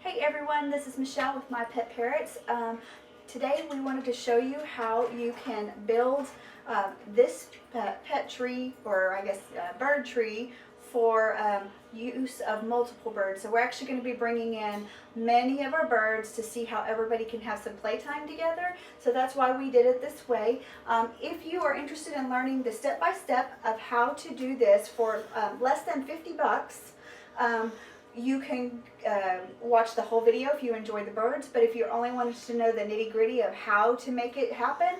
Hey everyone, this is Michelle with My Pet Parrots. Today we wanted to show you how you can build this pet tree, or I guess bird tree, for use of multiple birds. So we're actually going to be bringing in many of our birds to see how everybody can have some playtime together. So that's why we did it this way. If you are interested in learning the step-by-step of how to do this for less than 50 bucks, you can watch the whole video if you enjoy the birds, but if you only wanted to know the nitty-gritty of how to make it happen,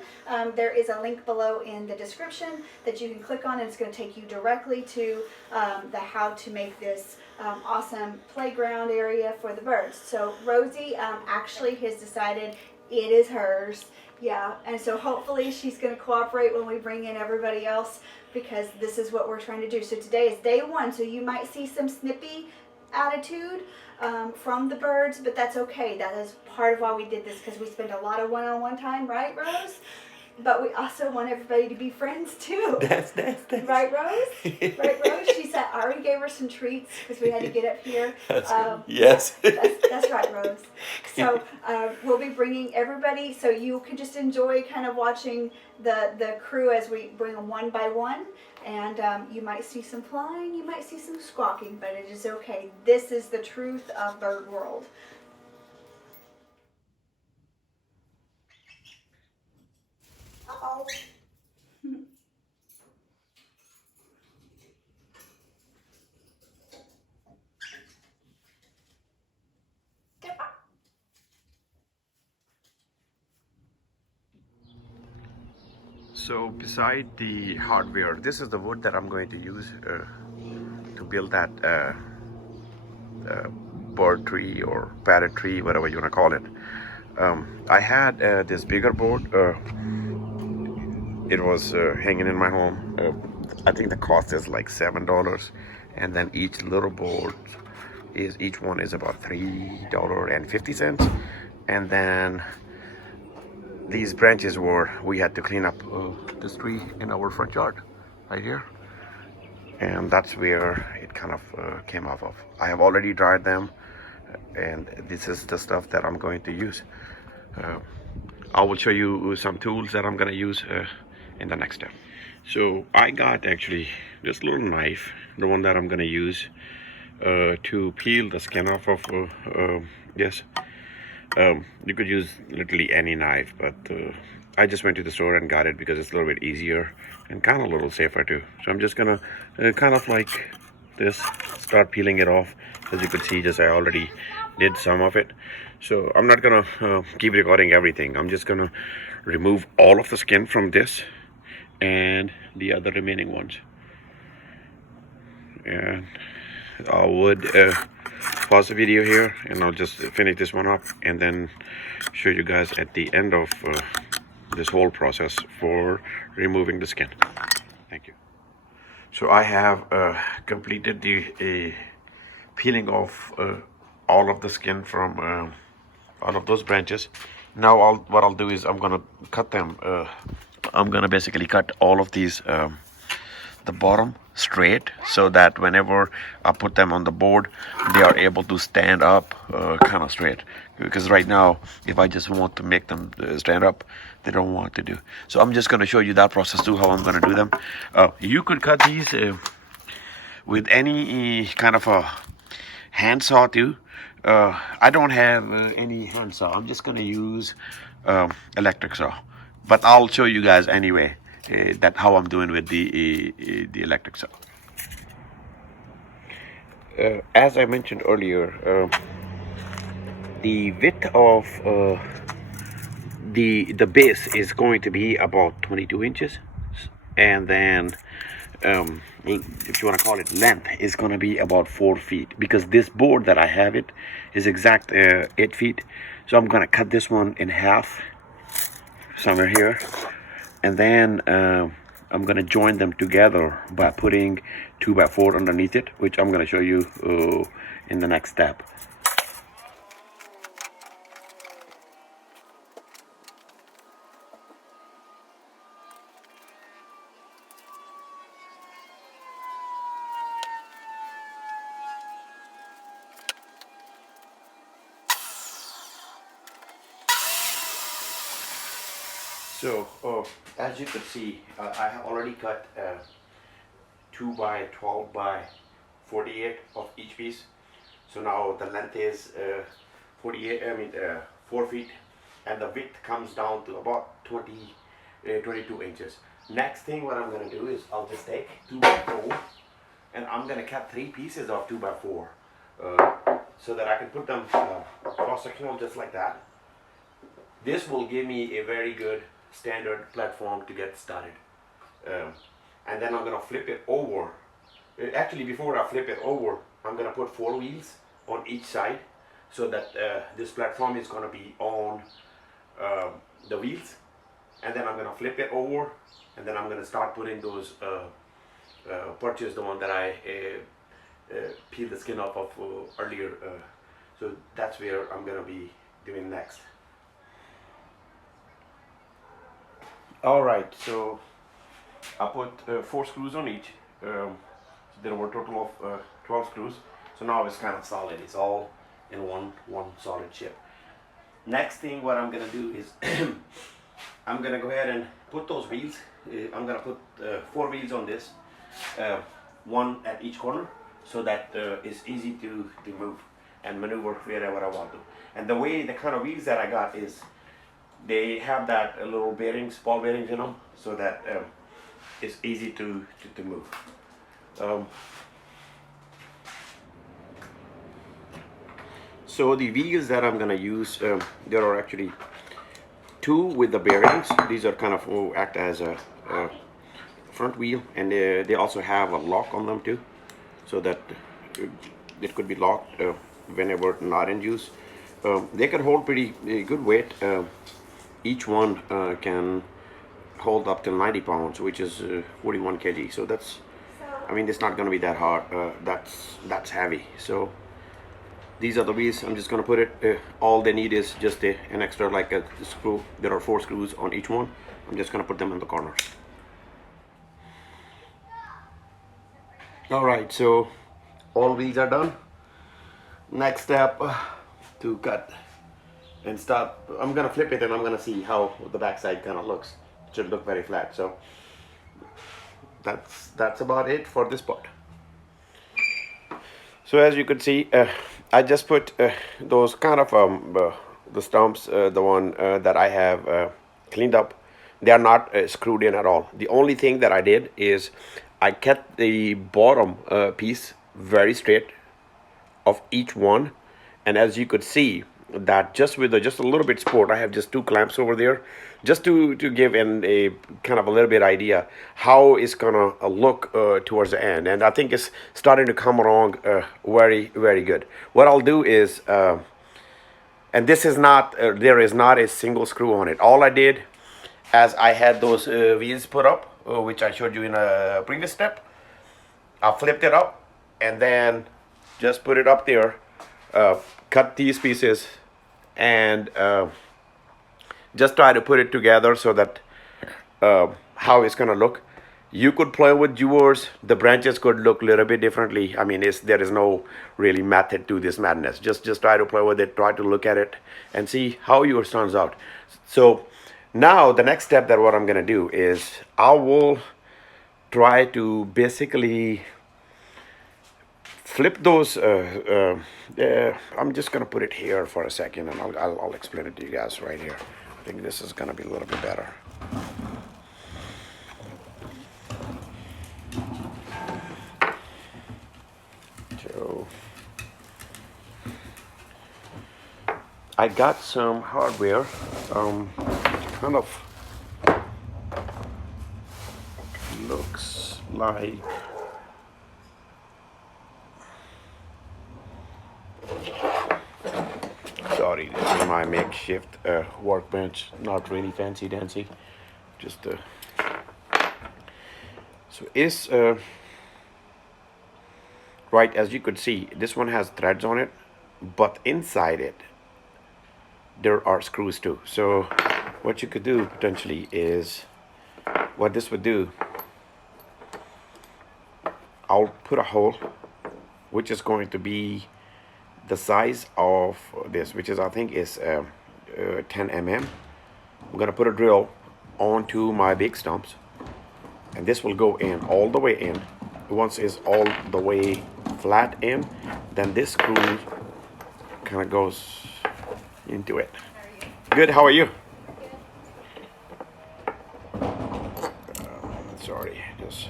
there is a link below in the description that you can click on, and it's going to take you directly to the how to make this awesome playground area for the birds. So Rosie actually has decided it is hers. Yeah, and so hopefully she's going to cooperate when we bring in everybody else, because this is what we're trying to do. So today is day one, so you might see some snippy attitude from the birds, but that's okay. That is part of why we did this, because we spend a lot of one-on-one time, right, Rose? But we also want everybody to be friends too. That's right, Rose? Right, Rose? She said I already gave her some treats because we had to get up here. Yes. That's right, Rose. So we'll be bringing everybody, so you can just enjoy kind of watching the crew as we bring them one by one. And you might see some flying, you might see some squawking, but it is okay. This is the truth of bird world. Uh-oh. So beside the hardware, this is the wood that I'm going to use to build that bird tree or parrot tree, whatever you want to call it. I had this bigger board. It was hanging in my home. I think the cost is like $7, and then each little board each one is about $3.50, and then these branches we had to clean up this tree in our front yard right here, and that's where it kind of came off of. I have already dried them, and this is the stuff that I'm going to use. I will show you some tools that I'm going to use in the next step. So I got actually this little knife, the one that I'm going to use to peel the skin off of this. You could use literally any knife, but I just went to the store and got it because it's a little bit easier and kind of a little safer too. So I'm just gonna kind of like this, start peeling it off. As you could see, I already did some of it. So I'm not gonna keep recording everything. I'm just gonna remove all of the skin from this and the other remaining ones. And I would pause the video here, and I'll just finish this one up and then show you guys at the end of this whole process for removing the skin. Thank you. So I have completed the peeling off all of the skin from all of those branches. Now what I'll do is I'm gonna cut them. I'm gonna basically cut all of these the bottom straight, so that whenever I put them on the board, they are able to stand up kind of straight. Because right now, if I just want to make them stand up, they don't want to do. So I'm just going to show you that process too, how I'm going to do them. You could cut these with any kind of a handsaw too. I don't have any handsaw. I'm just going to use electric saw, but I'll show you guys anyway. That how I'm doing with the electric saw. As I mentioned earlier, the width of the base is going to be about 22 inches, and then if you want to call it length, is going to be about 4 feet, because this board that I have it is exact 8 feet. So I'm going to cut this one in half somewhere here, and then I'm gonna join them together by putting 2x4 underneath it, which I'm gonna show you in the next step. So as you could see, I have already cut 2 by 12 by 48 of each piece. So now the length is 4 feet, and the width comes down to about 22 inches. Next thing what I'm gonna do is I'll just take 2 by 4 and I'm gonna cut 3 pieces of 2 by 4 so that I can put them cross-sectional just like that. This will give me a very good standard platform to get started. And then I'm gonna flip it over. Actually, before I flip it over, I'm gonna put 4 wheels on each side so that this platform is gonna be on the wheels. And then I'm gonna flip it over, and then I'm gonna start putting those perches, the one that I peeled the skin off of earlier. So that's where I'm gonna be doing next. Alright, so I put 4 screws on each. So there were a total of 12 screws. So now it's kind of solid. It's all in one solid chip. Next thing what I'm gonna do is I'm gonna go ahead and put those wheels. I'm gonna put 4 wheels on this, 1 at each corner, so that it's easy to move and maneuver wherever I want to. And the kind of wheels that I got is they have that little bearings, ball bearings in them, so that it's easy to move. So the wheels that I'm gonna use, there are actually 2 with the bearings. These are kind of act as a front wheel, and they also have a lock on them too, so that it could be locked whenever not in use. They can hold pretty good weight. Each one can hold up to 90 pounds, which is 41 kg. So that's, I mean, it's not going to be that hard. That's heavy. So these are the wheels. I'm just going to put it. All they need is just an extra, like a screw. There are 4 screws on each one. I'm just going to put them in the corners. All right, so all wheels are done. Next step to cut and stop. I'm gonna flip it and I'm gonna see how the backside kind of looks. It should look very flat. So that's about it for this part. So as you could see, I just put those kind of the stumps, the one that I have cleaned up. They are not screwed in at all. The only thing that I did is I kept the bottom piece very straight of each one, and as you could see, that just with just a little bit sport, I have just 2 clamps over there, just to give a kind of a little bit idea how it's gonna look towards the end. And I think it's starting to come along very, very good. What I'll do is, and this is not, there is not a single screw on it. All I did, as I had those wheels put up, which I showed you in a previous step, I flipped it up and then just put it up there, cut these pieces, and just try to put it together so that how it's gonna look. You could play with yours. The branches could look a little bit differently. I mean, there is no really method to this madness. Just try to play with it, try to look at it and see how yours turns out. So now the next step that what I'm gonna do is I will try to basically flip those. I'm just gonna put it here for a second, and I'll explain it to you guys right here. I think this is gonna be a little bit better. So I got some hardware, kind of looks like sorry, this is my makeshift workbench, not really fancy dancy, just so it's right, as you could see, this one has threads on it, but inside it there are screws too. So what you could do potentially is, what this would do, I'll put a hole which is going to be the size of this, which is, I think is 10 mm. I'm gonna put a drill onto my big stumps, and this will go in all the way in. Once it's all the way flat in, then this screw kind of goes into it. Good, how are you? Sorry, just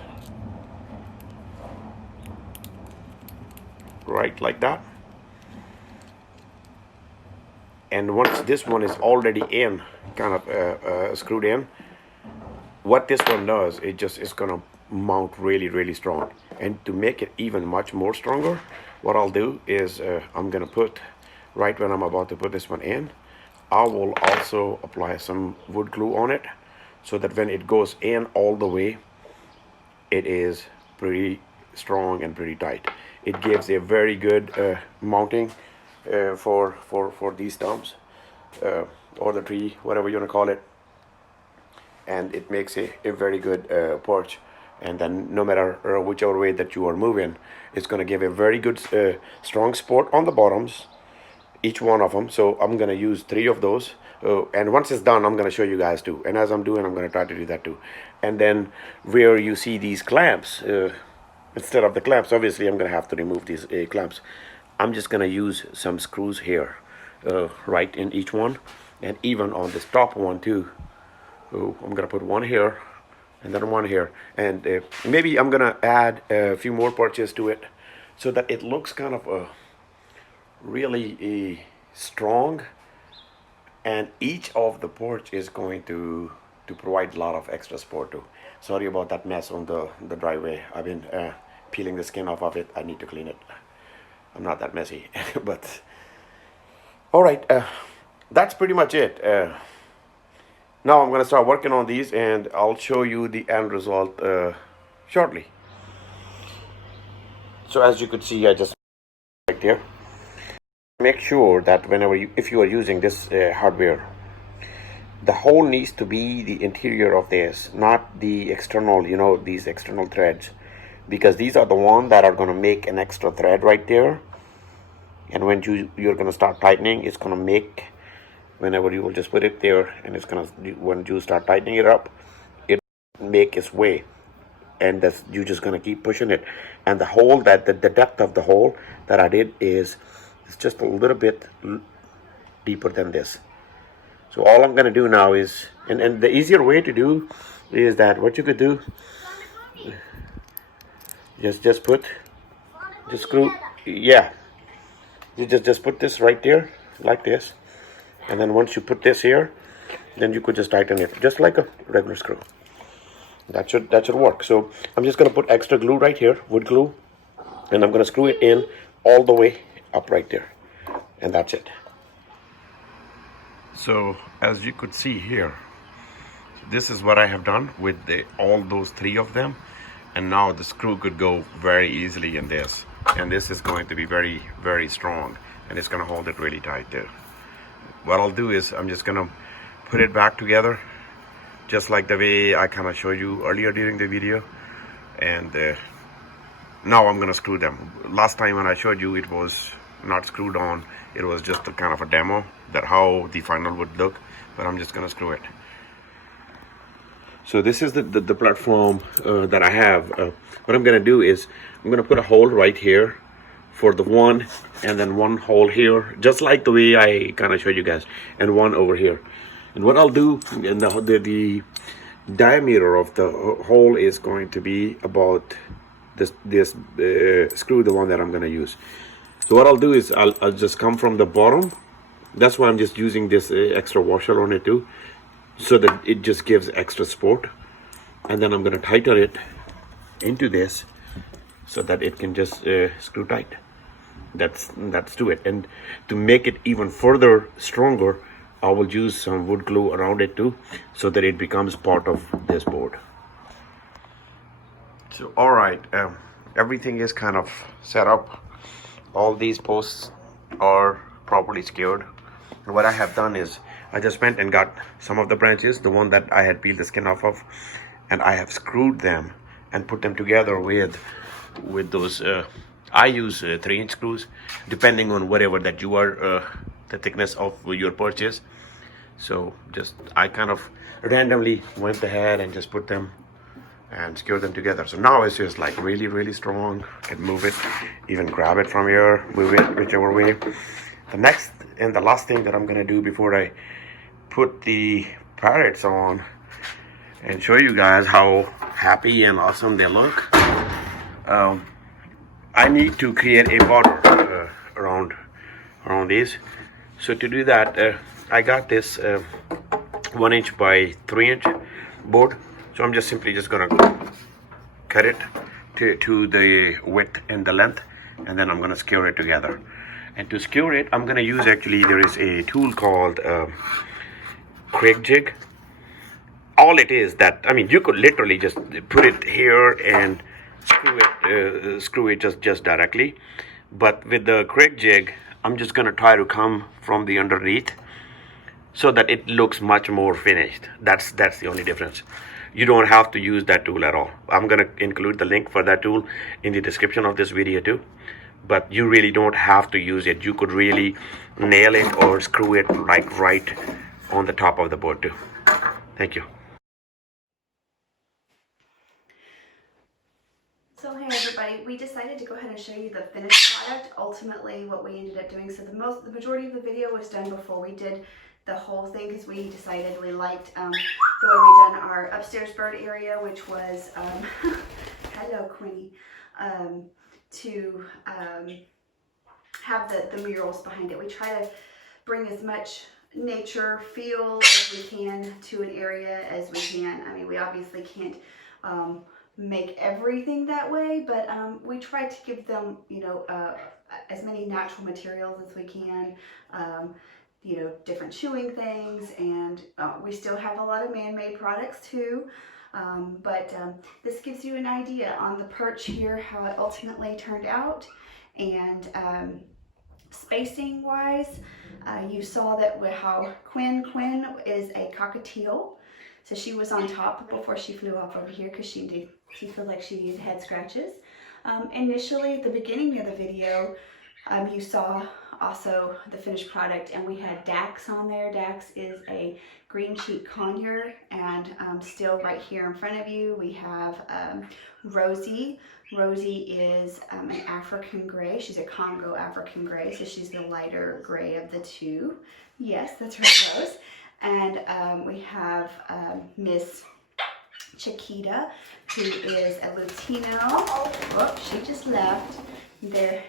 right like that. And once this one is already in, kind of screwed in, what this one does, it just is gonna mount really strong. And to make it even much more stronger, what I'll do is I'm gonna put, right when I'm about to put this one in, I will also apply some wood glue on it, so that when it goes in all the way, it is pretty strong and pretty tight. It gives a very good mounting for these stumps, or the tree, whatever you want to call it, and it makes a very good perch. And then no matter whichever way that you are moving, it's going to give a very good strong support on the bottoms, each one of them. So I'm going to use 3 of those, and once it's done, I'm going to show you guys too, and as I'm doing, I'm going to try to do that too. And then where you see these clamps, instead of the clamps, obviously I'm going to have to remove these clamps. I'm just going to use some screws here, right in each one, and even on this top one too. I'm going to put one here and then one here, and maybe I'm going to add a few more perches to it, so that it looks kind of really strong, and each of the perch is going to provide a lot of extra support too. Sorry about that mess on the driveway. I've been peeling the skin off of it. I need to clean it. I'm not that messy. But all right, that's pretty much it. Now I'm going to start working on these, and I'll show you the end result shortly. So as you could see, I just right there. Make sure that if you are using this hardware, the hole needs to be the interior of this, not the external, these external threads, because these are the ones that are going to make an extra thread right there. And when you're going to start tightening, it's going to make, whenever you will just put it there, and it's going to, when you start tightening it up, it make its way, and you're just going to keep pushing it. And the hole, the depth of the hole that I did is just a little bit deeper than this. So all I'm going to do now is, and the easier way to do is that what you could do, just screw, yeah, you just put this right there like this, and then once you put this here, then you could just tighten it just like a regular screw. That should work. So I'm just going to put extra glue right here, wood glue, and I'm going to screw it in all the way up right there, and that's it. So as you could see here, this is what I have done with all those 3 of them, and now the screw could go very easily in this, and this is going to be very strong, and it's going to hold it really tight there. What I'll do is I'm just going to put it back together just like the way I kind of showed you earlier during the video, and now I'm going to screw them. Last time when I showed you, it was not screwed on. It was just a kind of a demo that how the final would look, but I'm just gonna screw it. So this is the platform that I have. What I'm gonna do is I'm gonna put a hole right here for the one, and then one hole here, just like the way I kind of showed you guys, and one over here. And what I'll do, and the diameter of the hole is going to be about this screw, the one that I'm gonna use. So what I'll do is I'll just come from the bottom. That's why I'm just using this extra washer on it too, so that it just gives extra support. And then I'm going to tighten it into this so that it can just screw tight. That's to it. And to make it even further stronger, I will use some wood glue around it too, so that it becomes part of this board. So all right, everything is kind of set up. All these posts are properly secured, and what I have done is I just went and got some of the branches, the one that I had peeled the skin off of, and I have screwed them and put them together with those I use 3-inch screws, depending on whatever that you are the thickness of your perch is. So I kind of randomly went ahead and just put them and secure them together. So now it's just like really, really strong. I can move it, even grab it from here, move it whichever way. The next and the last thing that I'm gonna do before I put the parrots on and show you guys how happy and awesome they look. I need to create a border around these. So to do that, I got this 1 inch by 3 inch board. So I'm just simply gonna cut it to the width and the length, and then I'm gonna skewer it together. And to skewer it, I'm gonna use, actually there is a tool called Quaker jig. All it is that, I mean, you could literally just put it here and screw it just directly, but with the Quaker jig, I'm just gonna try to come from the underneath so that it looks much more finished. That's the only difference. You don't have to use that tool at all. I'm gonna include the link for that tool in the description of this video too, but you really don't have to use it. You could really nail it or screw it like right on the top of the board too. Thank you. So hey everybody, we decided to go ahead and show you the finished product, ultimately what we ended up doing. So the majority of the video was done before we did the whole thing, because we decided we liked the way we done our upstairs bird area, which was, hello Quinny, to have the murals behind it. We try to bring as much nature feel as we can to an area as we can. I mean, we obviously can't make everything that way, but we try to give them, you know, as many natural materials as we can, you know, different chewing things, and we still have a lot of man-made products too, but this gives you an idea on the perch here how it ultimately turned out. And spacing wise, you saw that how Quinn is a cockatiel. So she was on top before she flew off over here because she felt like she needed head scratches. Initially, at the beginning of the video, you saw also the finished product, and we had Dax on there. Dax is a green cheek conure, and still right here in front of you, we have Rosie. Rosie is an African gray. She's a Congo African gray, so she's the lighter gray of the two. Yes, that's right, Rose. And we have Miss Chiquita, who is a Latino. Oh, she just left. There,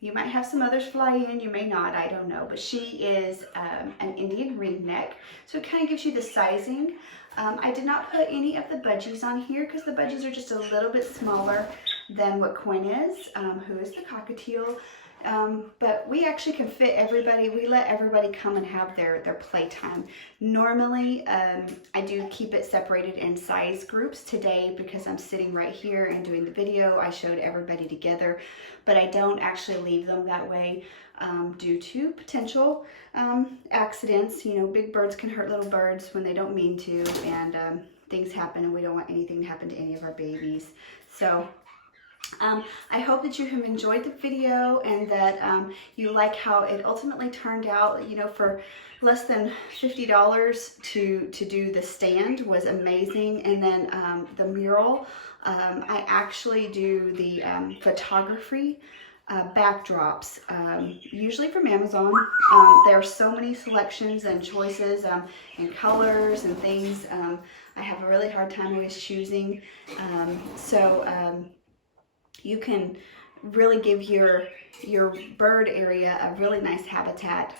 you might have some others fly in, you may not, I don't know. But she is an Indian ringneck, so it kind of gives you the sizing. I did not put any of the budgies on here because the budgies are just a little bit smaller than what Quinn is, who is the cockatiel. But we actually can fit everybody. We let everybody come and have their playtime. Normally, I do keep it separated in size groups. Today, because I'm sitting right here and doing the video, I showed everybody together, but I don't actually leave them that way due to potential accidents. You know, big birds can hurt little birds when they don't mean to, and things happen, and we don't want anything to happen to any of our babies. So I hope that you have enjoyed the video, and that you like how it ultimately turned out. You know, for less than $50 to do the stand was amazing. And then the mural, I actually do the photography backdrops, usually from Amazon. There are so many selections and choices and colors and things. I have a really hard time always choosing. You can really give your bird area a really nice habitat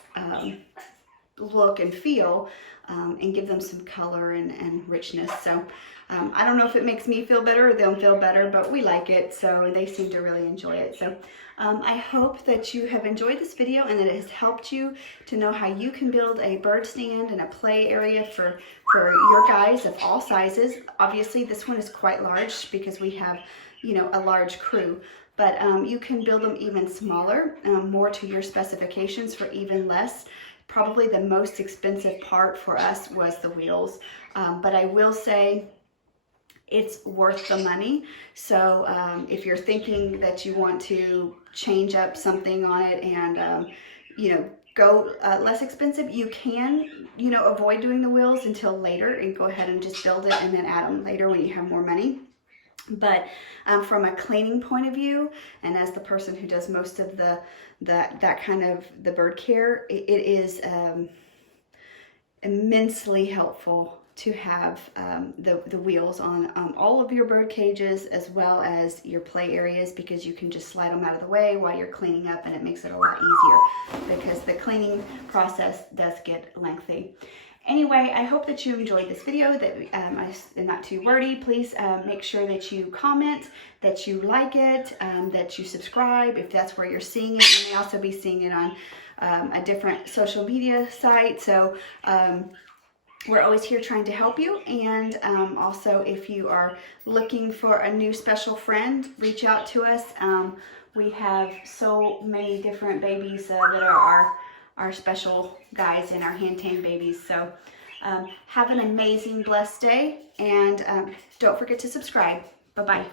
look and feel, and give them some color and richness. So I don't know if it makes me feel better or them feel better, but we like it, so they seem to really enjoy it. So I hope that you have enjoyed this video and that it has helped you to know how you can build a bird stand and a play area for your guys of all sizes. Obviously this one is quite large because we have, you know, a large crew, but you can build them even smaller, more to your specifications for even less. Probably the most expensive part for us was the wheels, but I will say it's worth the money. So if you're thinking that you want to change up something on it and you know, go less expensive, you can, you know, avoid doing the wheels until later and go ahead and just build it and then add them later when you have more money. But from a cleaning point of view, and as the person who does most of that kind of the bird care, it is immensely helpful to have the wheels on all of your bird cages as well as your play areas, because you can just slide them out of the way while you're cleaning up, and it makes it a lot easier because the cleaning process does get lengthy. Anyway, I hope that you enjoyed this video, that I'm not too wordy. Please make sure that you comment, that you like it, that you subscribe if that's where you're seeing it. You may also be seeing it on a different social media site. So we're always here trying to help you. And also, if you are looking for a new special friend, reach out to us. We have so many different babies that are our special guys and our hand-tamed babies. So have an amazing, blessed day, and don't forget to subscribe. Bye-bye.